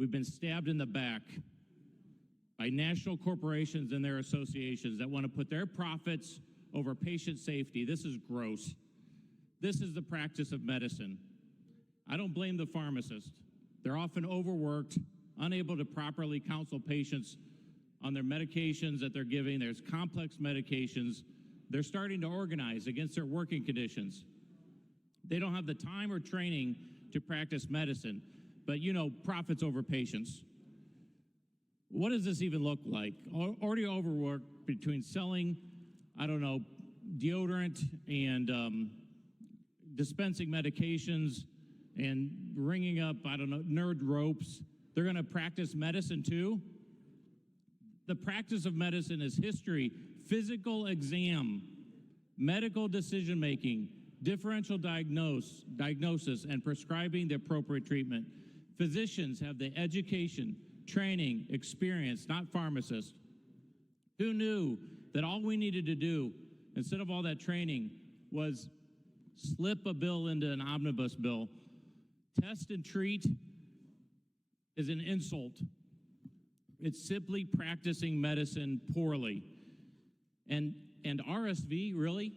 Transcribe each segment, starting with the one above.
We've been stabbed in the back by national corporations and their associations that want to put their profits over patient safety. This is gross. This is the practice of medicine. I don't blame the pharmacists. They're often overworked, unable to properly counsel patients on their medications that they're giving. There's complex medications. They're starting to organize against their working conditions. They don't have the time or training to practice medicine, but profits over patients. What does this even look like? Already overworked between selling, deodorant and dispensing medications and ringing up, nerd ropes. They're going to practice medicine too. The practice of medicine is history, physical exam, medical decision-making, differential diagnosis, and prescribing the appropriate treatment. Physicians have the education, training, experience, not pharmacists. Who knew that all we needed to do, instead of all that training, was slip a bill into an omnibus bill? Test and treat is an insult. It's simply practicing medicine poorly. And RSV, really,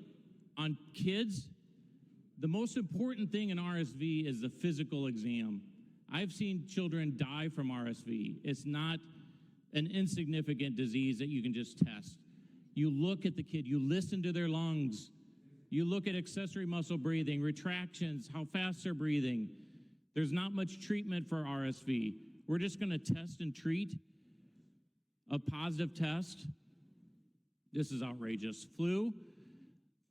on kids, the most important thing in RSV is the physical exam. I've seen children die from RSV. It's not an insignificant disease that you can just test. You look at the kid, you listen to their lungs, you look at accessory muscle breathing, retractions, how fast they're breathing. There's not much treatment for RSV. We're just going to test and treat a positive test. This is outrageous. Flu,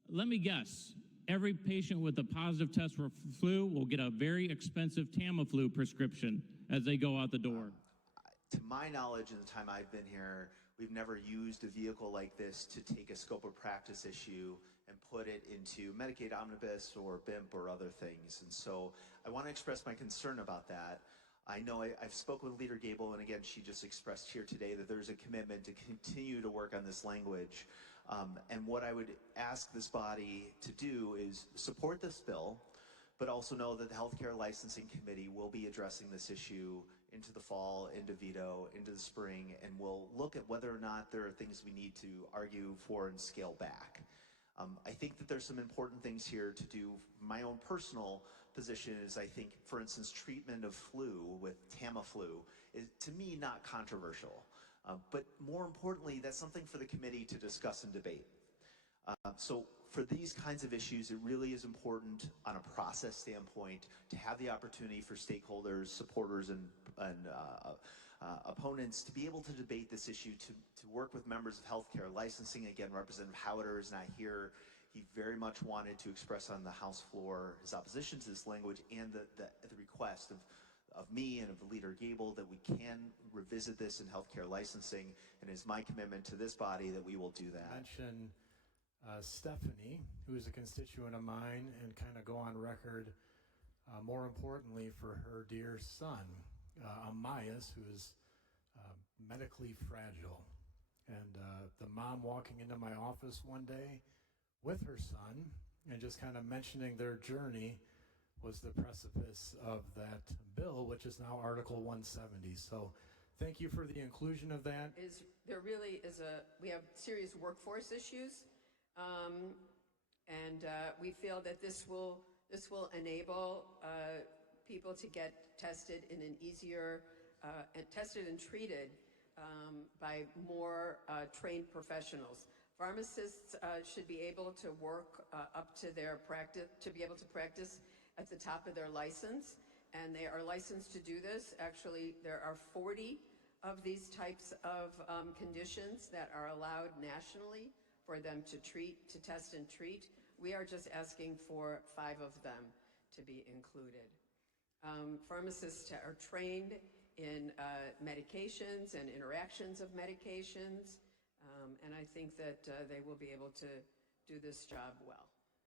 let me guess. Every patient with a positive test for flu will get a very expensive Tamiflu prescription as they go out the door. To my knowledge, in the time I've been here, we've never used a vehicle like this to take a scope of practice issue and put it into Medicaid omnibus or BIMP or other things. And so I want to express my concern about that. I know I've spoken with Leader Gabel, and again, she just expressed here today that there's a commitment to continue to work on this language. And what I would ask this body to do is support this bill, but also know that the Healthcare Licensing Committee will be addressing this issue into the fall, into veto, into the spring, and we'll look at whether or not there are things we need to argue for and scale back. I think that there's some important things here to do. My own personal position is, I think, for instance, treatment of flu with Tamiflu is, to me, not controversial. But more importantly, that's something for the committee to discuss and debate. So for these kinds of issues, it really is important on a process standpoint to have the opportunity for stakeholders, supporters, and opponents to be able to debate this issue, to work with members of healthcare licensing. Again, Representative Hauter is not here. He very much wanted to express on the House floor his opposition to this language and the request of me and of Leader Gabel that we can revisit this in healthcare licensing, and it's my commitment to this body that we will do that. Mention Stephanie, who is a constituent of mine, and kind of go on record, more importantly, for her dear son, Amias, who is medically fragile. And the mom walking into my office one day with her son and just kind of mentioning their journey was the precipice of that bill, which is now Article 170. So thank you for the inclusion of that. There really is we have serious workforce issues, and we feel that this will enable people to get tested in an easier, and tested and treated by more trained professionals. Pharmacists should be able to work up to their practice, to be able to practice at the top of their license, and they are licensed to do this. Actually, there are 40 of these types of conditions that are allowed nationally for them to test and treat. We are just asking for 5 of them to be included. Pharmacists are trained in medications and interactions of medications, and I think that they will be able to do this job well.